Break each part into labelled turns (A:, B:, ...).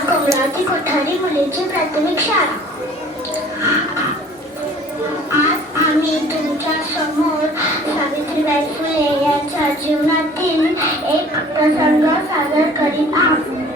A: माझं कोठारी मुलीची प्राथमिक शाळा. आज आम्ही तुमच्यासमोर सावित्रीबाई फुले यांच्या जीवनातील एक प्रसंग सादर करीत आहोत.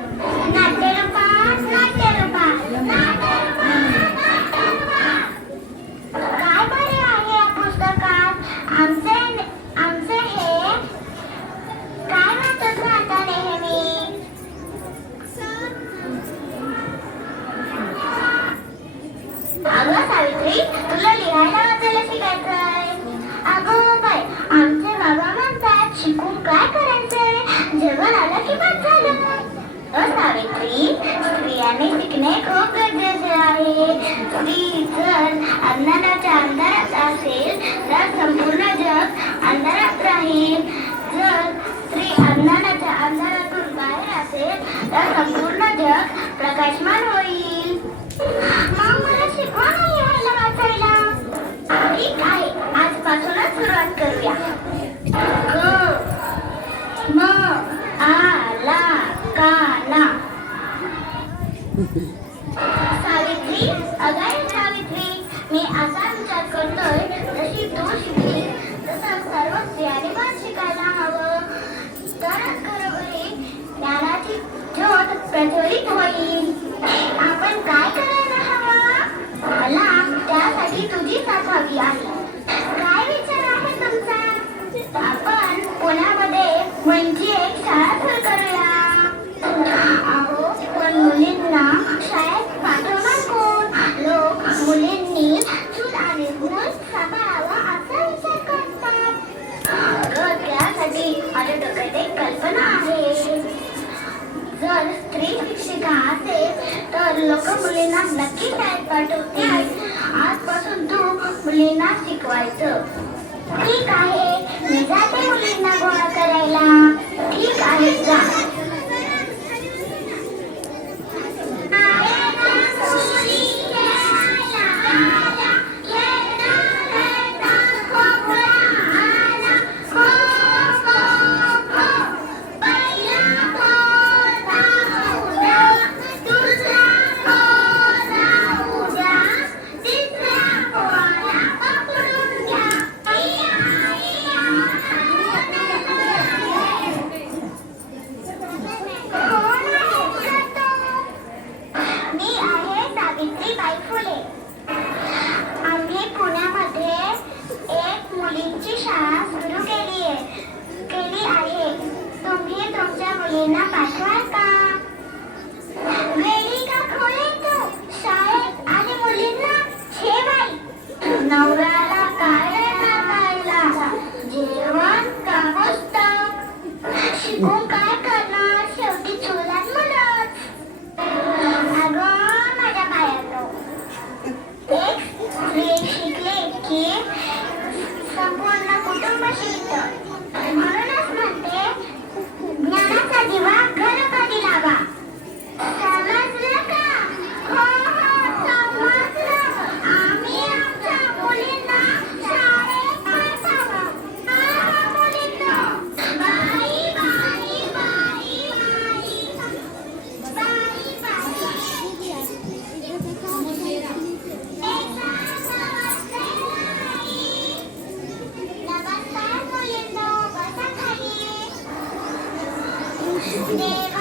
A: सावित्री स्त्रियांनी शिकणे खूप गरजेचे आहे. स्त्री जर अज्ञानाच्या अंधारात असेल तर संपूर्ण जग अंधारात राहील. जर स्त्री अज्ञानाच्या अंधारातून बाहेर असेल तर संपूर्ण जग प्रकाशमान होईल. सावित्री अगाय सावित्री मी असा विचार करतोय जशी तू शिकली तसं सर्व पण शिकायला हवं. तरच खरोखरी ज्ञानाची ज्योत प्रज्वलित होईल. मुलींनी चूल आणि मूल सांभाळावं असा विचार करतात. आरोग्यासाठी त्यासाठी माझ्या डोक्यात एक कल्पना आहे. जर स्त्री शिक्षिका असेल तर लोक मुलींना नक्की शाळेत पाठवतील. आजपासून तू मुलींना शिकवायचं. ठीक आहे मी जाते मुलींना गोळा करायला. ठीक आहे जा. Thank you.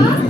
A: Huh?